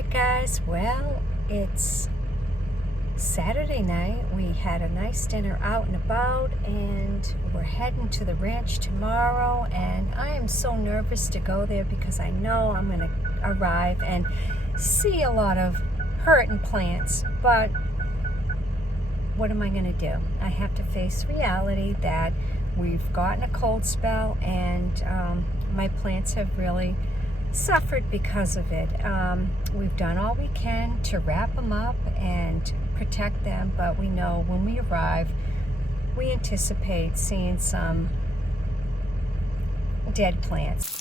Alright guys, well, it's Saturday night. We had a nice dinner out and about, and we're heading to the ranch tomorrow, and I am so nervous to go there because I know I'm going to arrive and see a lot of hurting plants, but what am I going to do? I have to face reality that we've gotten a cold spell, and my plants have really suffered because of it. We've done all we can to wrap them up and protect them, but we know when we arrive, we anticipate seeing some dead plants.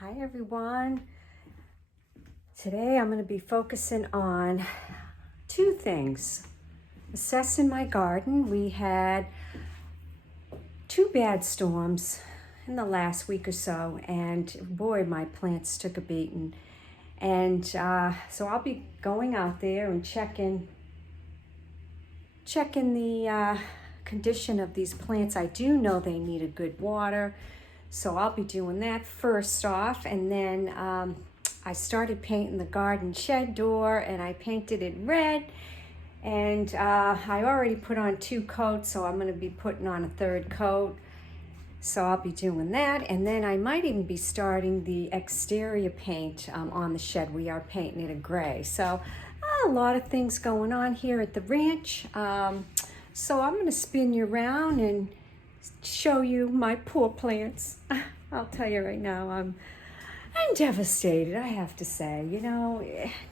Hi everyone. Today I'm going to be focusing on two things. Assessing my garden. We had two bad storms in the last week or so, and boy, my plants took a beating. And so I'll be going out there and checking the condition of these plants. I do know they need a good water, so I'll be doing that first off. And then I started painting the garden shed door, and I painted it red. And I already put on 2 coats, so I'm going to be putting on a 3rd coat. So I'll be doing that. And then I might even be starting the exterior paint on the shed. We are painting it a gray. So a lot of things going on here at the ranch. So I'm going to spin you around and show you my poor plants. I'll tell you right now, I'm devastated, I have to say. You know,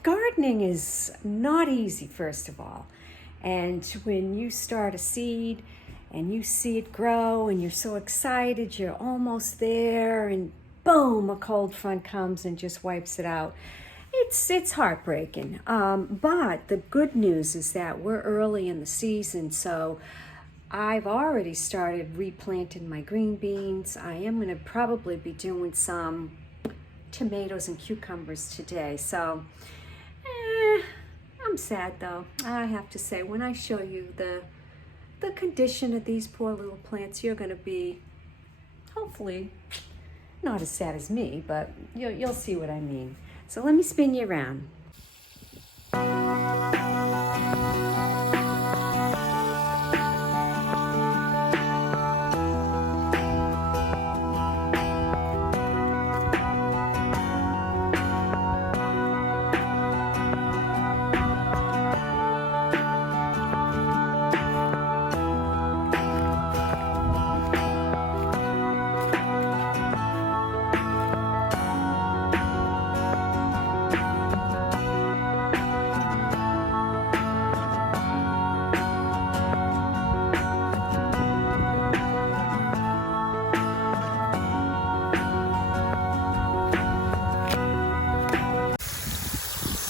gardening is not easy, first of all. And when you start a seed and you see it grow and you're so excited, you're almost there, and boom, a cold front comes and just wipes it out. It's heartbreaking. But the good news is that we're early in the season, so I've already started replanting my green beans. I am going to probably be doing some tomatoes and cucumbers today. So I'm sad though, I have to say. When I show you the condition of these poor little plants, you're going to be hopefully not as sad as me, but you'll see what I mean. So let me spin you around.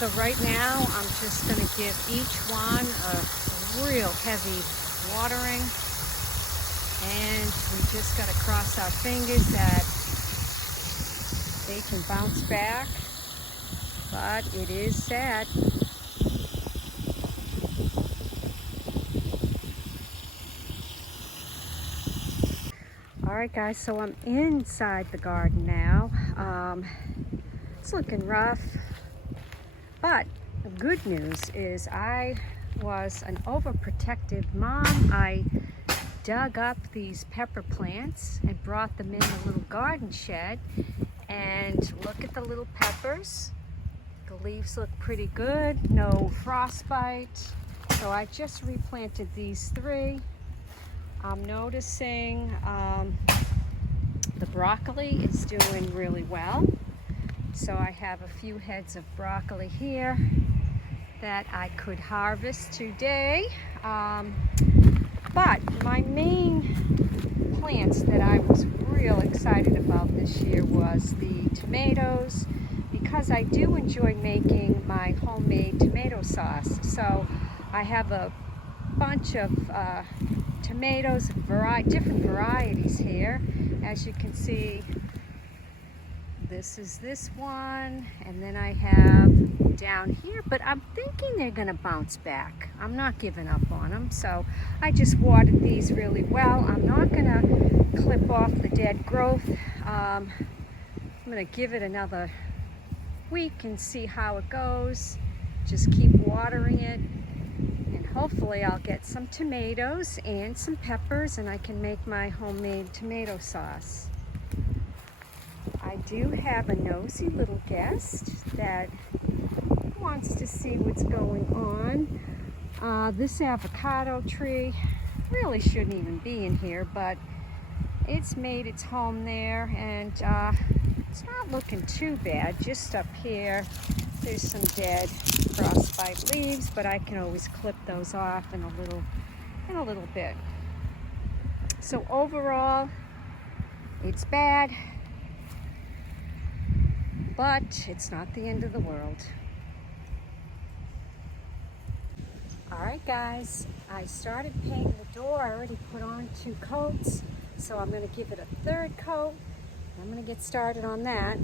So right now I'm just going to give each one a real heavy watering, and we just got to cross our fingers that they can bounce back, but it is sad. Alright guys, so I'm inside the garden now. It's looking rough, but the good news is I was an overprotective mom. I dug up these pepper plants and brought them in the little garden shed, and look at the little peppers. The leaves look pretty good, no frostbite. So I just replanted these 3. I'm noticing the broccoli is doing really well. So I have a few heads of broccoli here that I could harvest today. But my main plants that I was real excited about this year was the tomatoes, because I do enjoy making my homemade tomato sauce. So I have a bunch of tomatoes, different varieties here. As you can see, this is this one, and then I have down here, but I'm thinking they're gonna bounce back. I'm not giving up on them, so I just watered these really well. I'm not gonna clip off the dead growth. I'm gonna give it another week and see how it goes. Just keep watering it, and hopefully I'll get some tomatoes and some peppers, and I can make my homemade tomato sauce. I do have a nosy little guest that wants to see what's going on. This avocado tree really shouldn't even be in here, but it's made its home there, and it's not looking too bad. Just up here, there's some dead frostbite leaves, but I can always clip those off in a little bit. So overall, it's bad, but it's not the end of the world. Alright guys, I started painting the door. I already put on 2 coats, so I'm going to give it a 3rd coat. I'm going to get started on that.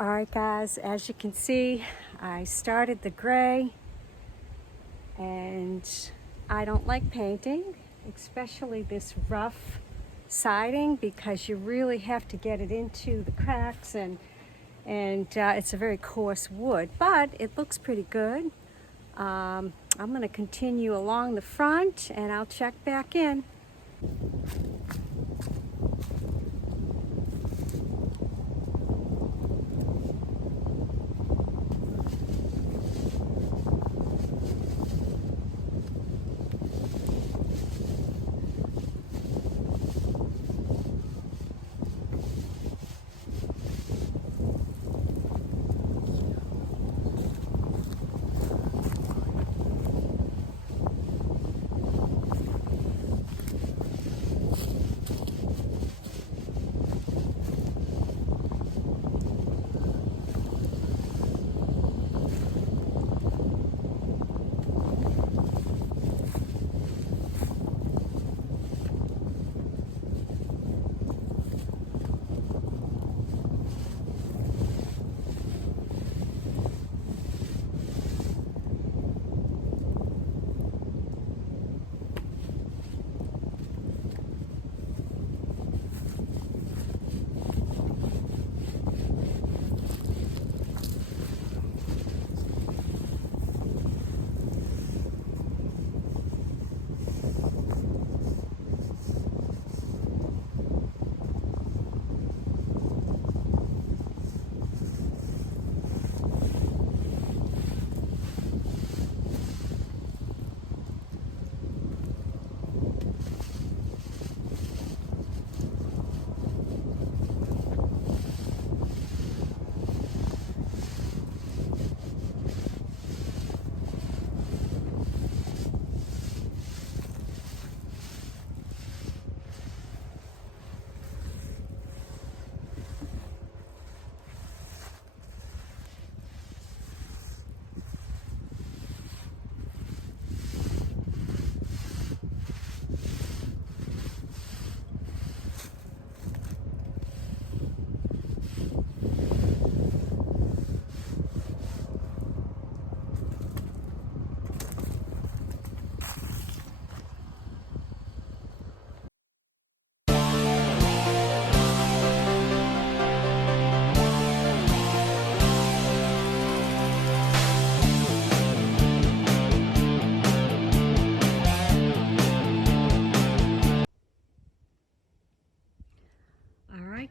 Alright guys, as you can see, I started the gray, and I don't like painting, especially this rough siding because you really have to get it into the cracks, and it's a very coarse wood, but it looks pretty good. I'm going to continue along the front and I'll check back in.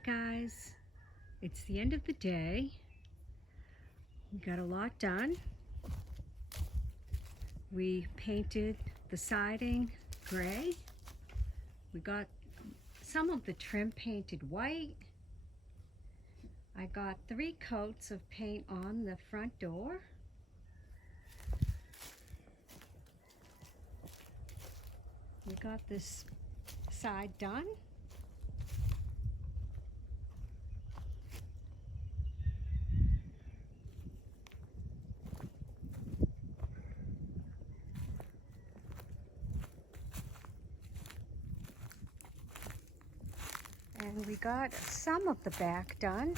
Guys, it's the end of the day. We got a lot done. We painted the siding gray. We got some of the trim painted white. I got 3 coats of paint on the front door. We got this side done. And we got some of the back done.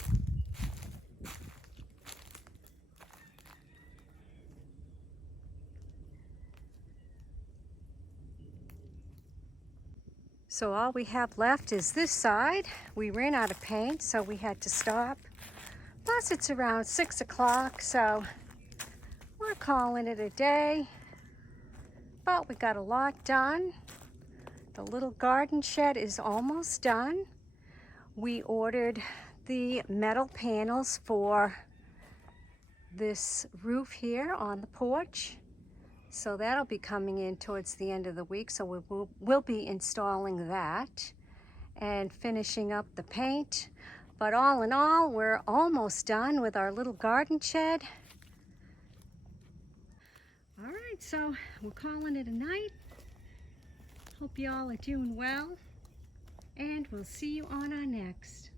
So all we have left is this side. We ran out of paint, so we had to stop. Plus it's around 6 o'clock, so we're calling it a day. But we got a lot done. The little garden shed is almost done. We ordered the metal panels for this roof here on the porch. So that'll be coming in towards the end of the week. So we'll be installing that and finishing up the paint. But all in all, we're almost done with our little garden shed. All right, so we're calling it a night. Hope you all are doing well. And we'll see you on our next.